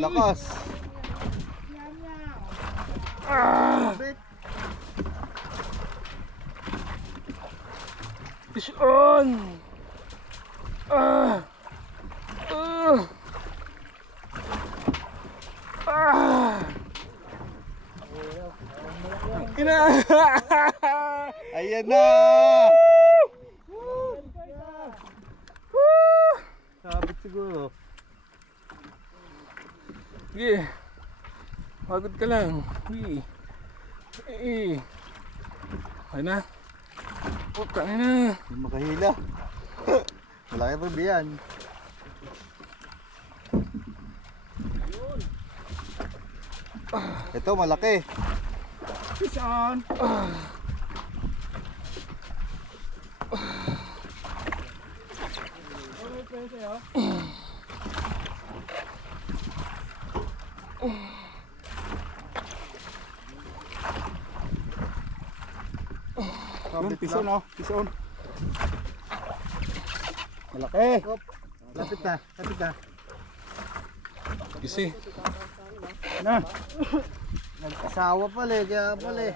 lakas. Fish on! Ina! Ayan na! Sabit siguro. Sige. Pagod ka lang. Uy. Ay na. Puta na. Hindi makahila. Malaki pa biyan. Ito malaki. Fish on. Sabit Fish on, lang. oh. Fish on. Malaki. Hop. Lapit na. Lapit na. Kasi. Na. Nag-asawa pala eh. Kaya pala eh.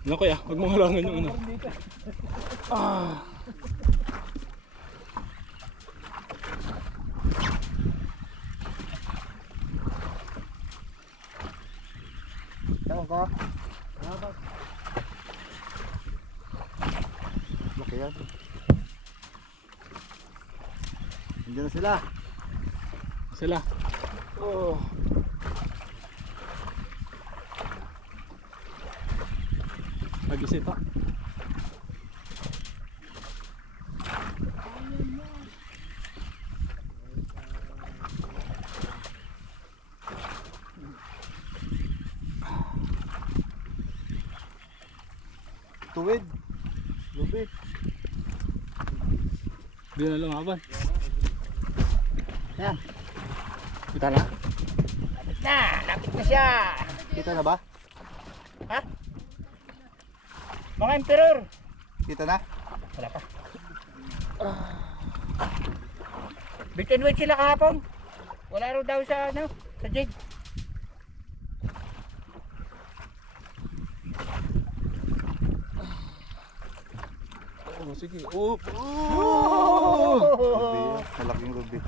Ano kaya? Huwag mo halangan yung ano. Ewan ko. Laki yan. Nandiyan na sila. Sila. Oh. Pag-isip pa. Tuwid. Lubi. Hindi na lumaban. Yan. Kita na? Lapit na siya. Kita na ba? Mga emperor. Kita na? Wala pa. Bit and wait sila kahapon. Wala raw daw sa ano, sa jig. Oh, sige. Oh. Ruby. Malaking ruby.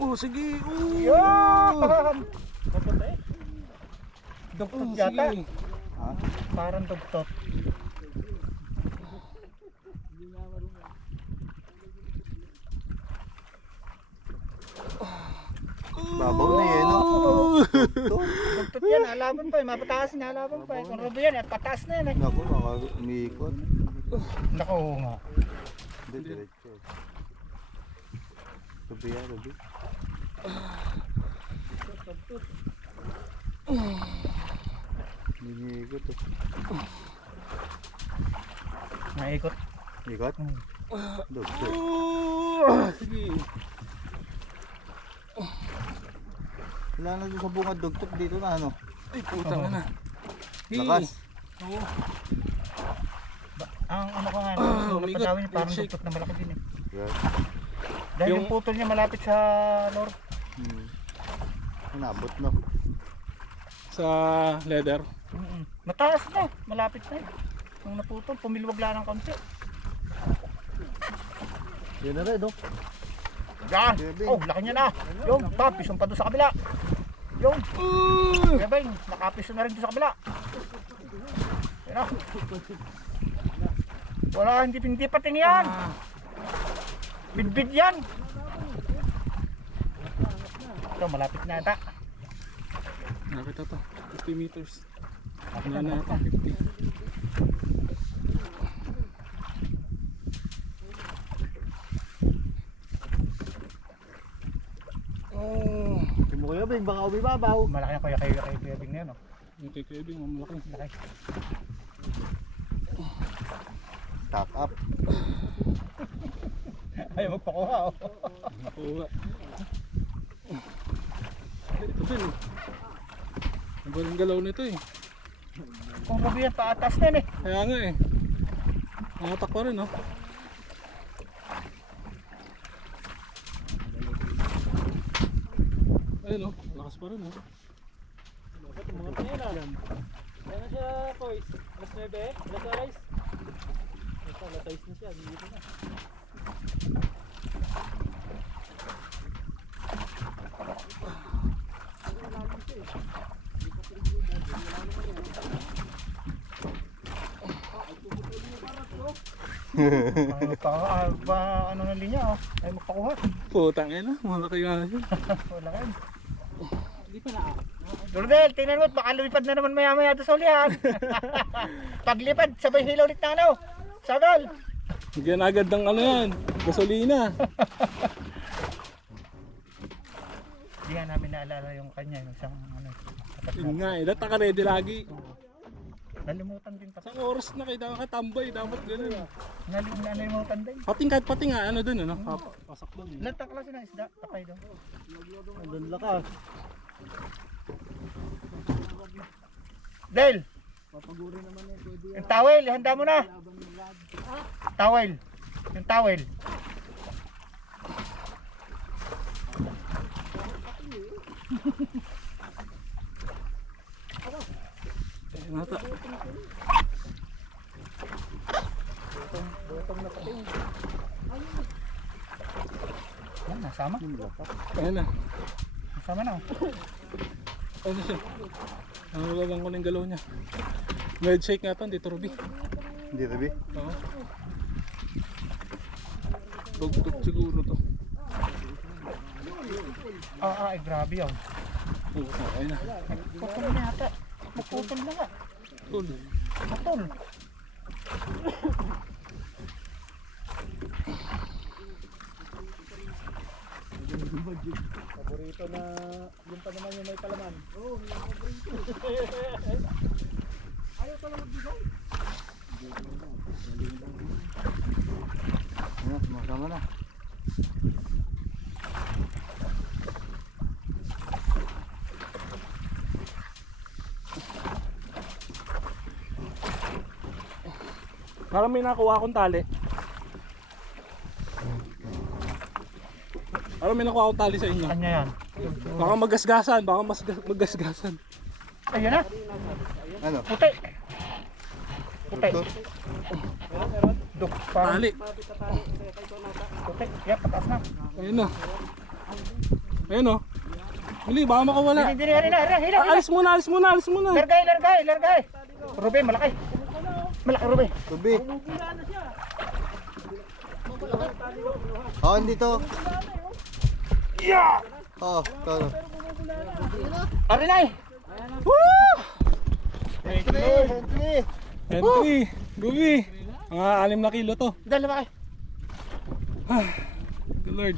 Oh, sige. Oh. Yan! Dugtot Oh, yata. sige. Ha? Parang dugtot. Babaw na yan, no? Ito. Dugtot yan, halaban pa eh. Mapataas na halaban pa eh. Kung rubo yan, at pataas na yan eh. Naku, baka umiikot. Naku nga. Hindi, diretso. Ruby yan, ruby. Umiikot eh. Naikot. Ikot? Dugto. Oh. Sige. Wala na doon sa bungad dugtok dito na ano. Ay, putang na. Lakas. Oo. Ang ano ko nga, Oh, yung my God. patawin niya parang Shake. dugtot na malaki din eh. Yan. Dahil Yung- yung putol niya malapit sa lore. Inabot no. Sa leather. Mataas na, malapit na eh. Nung naputol, pumilwag lang ng konti. Yan na rin, no? Yan! Kevin. Oh, laki niya na! Yung, tapis yung pa doon sa kabila. Yung, Kevin, nakapis na rin doon sa kabila. Yan na. Wala, hindi pating yan. Bidbid yan. Ito, malapit na ata. Nakita to. 50 meters. Wala na ata. 50. Oh. Hindi mo kayo, Bing, baka umibabaw. Malaki na kaya Kevin na yan. Oh. Yung kay Kevin, mamalaki. Malaki. Stock up. Ay, magpakuha oh. Nakuha. Ito din oh. Ang galing galaw nito eh. Kung rubi yan, paatas na eh. Kaya nga eh. Nangatak pa rin oh. Ayun oh, lakas pa rin oh. Mga tayo na. Kaya na siya, boys. Alas 9 eh. Alas 6. Ito, alas 6 na siya. Dito na. Ano na linya oh. Ay, magpakuha. Putang ina, malaki nga siya. Wala kayo. Hindi pa na. Lorbel, tingnan mo, baka lumipad na naman maya-maya ito sa ulihan. Paglipad, sabay hilaw ulit na ano. Sagal. Bigyan agad ng ano yan, gasolina. Hindi nga namin naalala yung kanya, yung isang ano. Yun nga eh, dapat ka-ready lagi. Nalimutan din pa. Sa oras na kayo nakatambay, dapat gano'n. Nalimutan din. Pating kahit pating nga, ano dun ano? Pasak dun eh. Ilan klase ng isda? Tapay doon. Doon lakas. Del! Yung towel, handa mo na. Towel. Yung towel. Ayun ata. Yan, nasama. Ayun na. Nasama na. Ano siya? Nangulalang ko na yung galaw niya. Med shake nga ito, dito Ruby. Hindi tabi. Oo. Tugtog siguro to. Ay, grabe yun. Oo, ayun na. Putol na yata. Putol na nga. Cool. Putol. Paborito na yung pa naman yung may palaman. Oo, yung paborito. Ayaw pala magbigay. Ayan, sumasama na. Parang may nakuha akong tali. Parang may nakuha akong tali sa inyo. Kanya yan. Baka magasgasan, baka magasgasan. Ayun na. Ano? Puti. Puti. Ito? Duk. Parang Tali. puti. Yan, pataas na. Ayun na. Ayun o. Mili, baka makawala. Hindi na rin na. Hilaw, hilaw. Alis muna, alis muna, alis muna. Largay, largay, largay. Ruby, malaki. Malaki, Ruby. Tubi. Oh, hindi to. Yeah! Oh, ito. Arinay! Woo! Entry! Entry! Entry. Gubi. Mga 6 na kilo to. Dalawa kayo. Good Lord.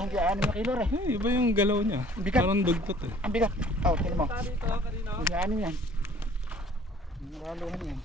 Ang gaan ng kilo rin. Eh, iba yung galaw niya. Bigat. Parang dugtot eh. Ang bigat. Oh, tingnan mo. Ang gaan yan. Ang galuhan yan.